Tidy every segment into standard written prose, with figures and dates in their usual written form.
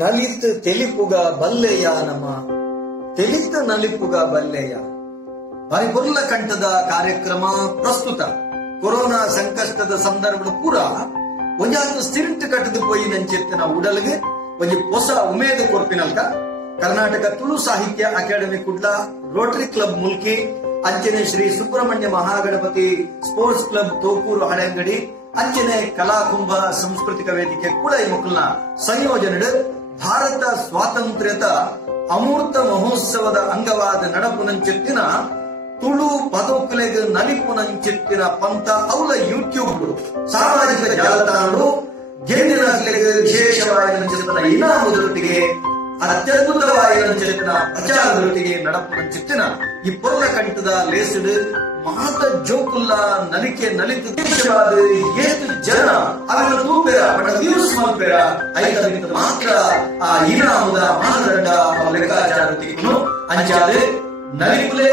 ನಲಿತ್ ತೆಲಿಪುಗ ಬಲ್ಲೆಯ ನಮ ತೆಲಿತ್ ನಲಿಪುಗ ಬಲ್ಲೆಯ ಪರಿಪುರ್ಲ ಕಂಠದ ಕಾರ್ಯಕ್ರಮ ಪ್ರಸ್ತುತ ಕೊರೋನಾ ಸಂಕಷ್ಟದ ಸಂದರ್ಭ ಪೂರ ಒಂಜಾದು ಸ್ಟಿಂಟ್ ಕಟ್ಟದು ಪೋಯಿ ನಂಚೆತ್ತಿನ ಉಡಲ್ಗೆ ಒಂಜಿ ಹೊಸ ಉಮೇದು ಕೊರ್ಪಿನಲ್ಕ ಕರ್ನಾಟಕ ತುಳು ಸಾಹಿತ್ಯ academy Kudla Rotary club Mulki ಅಂಚನೆ ಶ್ರೀ ಸುಬ್ರಹ್ಮಣ್ಯ ಮಹಾಗಣಪತಿ ಸ್ಪೋರ್ಟ್ಸ್ ಕ್ಲಬ್ ತೋಕೂರು ಹಳೆಂಗಡಿ ಅಂಚನೆ ಕಲಾಕುಂಭ ಸಾಂಸ್ಕೃತಿಕ ವೇದಿಕೆ ಕೂಡ ಈ ಮಕ್ಕಳನ್ನ ಸಂಯೋಜನೆ ಭಾರತ ಸ್ವಾತಂತ್ರ್ಯದ ಅಮೂರ್ತ ಮಹೋತ್ಸವದ ಅಂಗವಾದ ನಡಪುನಂಚೆತ್ತಿನ ತುಳು ಪದಕಲೆಗೆ ನಲಿಪುನಂಚೆತ್ತಿನ ಪಂಥ ಅವಳ ಯೂಟ್ಯೂಬ್ ಸಾಮಾಜಿಕ ಜಾಲತಾಣಗಳು ಗೆಂಡಿನ ವಿಶೇಷವಾದ ಇನಾಮದೊಟ್ಟಿಗೆ ಅತ್ಯದ್ಭುತವಾದ ಪ್ರಚಾರದೊಟ್ಟಿಗೆ ನಡಪುನಂಚೆತ್ತಿನ ಈ ಪೊರ್ಲ ಕಂಠದ ಲೇಸಡ್ ಮಾತ ಜೋಕುಲ್ಲ ನಲಿಕೆ ನಲಿತ ದೇಶವಾದ ಏತು ಜನ ಅವರ ತೂಪೆರ ಬಡ ವ್ಯೂಸ್ ಮಲ್ಪೆರ ಐದರಿಂದ ಮಾತ್ರ ಆ ಇನಾಮದ ಮಾನದಂಡ ಲೆಕ್ಕಾಚಾರವನ್ನು ಅಂಚಾದೆ ನಲಿಪುಲೆ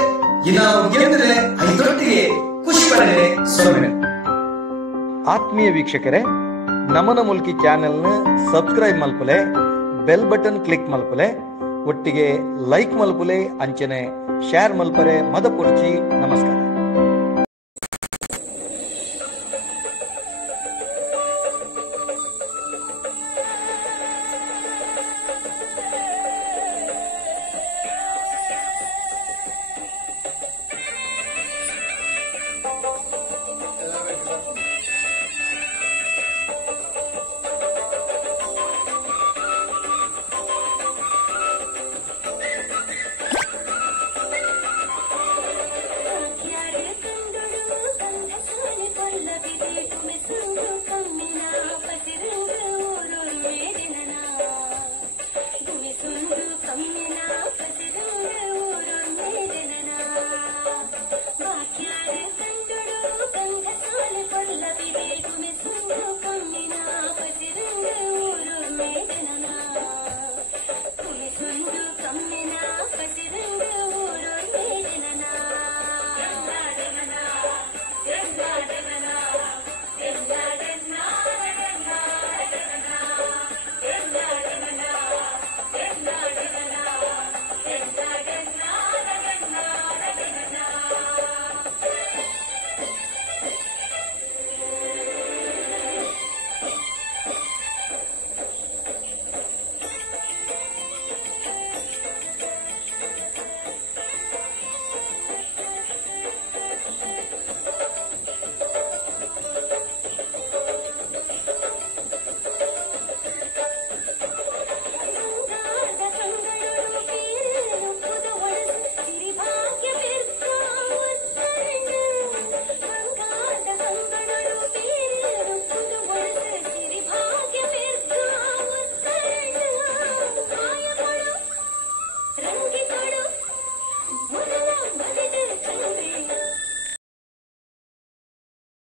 ಇನಾಮ ಗೆಂದ್ರೆ ಐದೊಟ್ಟಿಗೆ ಖುಷಿ ಪಡೆ ಸೊಮ್ಮೆ. ಆತ್ಮೀಯ ವೀಕ್ಷಕರೇ, ನಮನ ಮುಲ್ಕಿ ಚಾನೆಲ್ನ ಸಬ್ಸ್ಕ್ರೈಬ್ ಮಲ್ಪಲೆ, ಬೆಲ್ ಬಟನ್ ಕ್ಲಿಕ್ ಮಲ್ಪಲೆ, ಒಟ್ಟಿಗೆ ಲೈಕ್ ಮಲ್ಪಲೆ, ಅಂಚನೆ ಶೇರ್ ಮಲ್ಪರೆ ಮದ ಪೊರ್ಚಿ. ನಮಸ್ಕಾರ. Come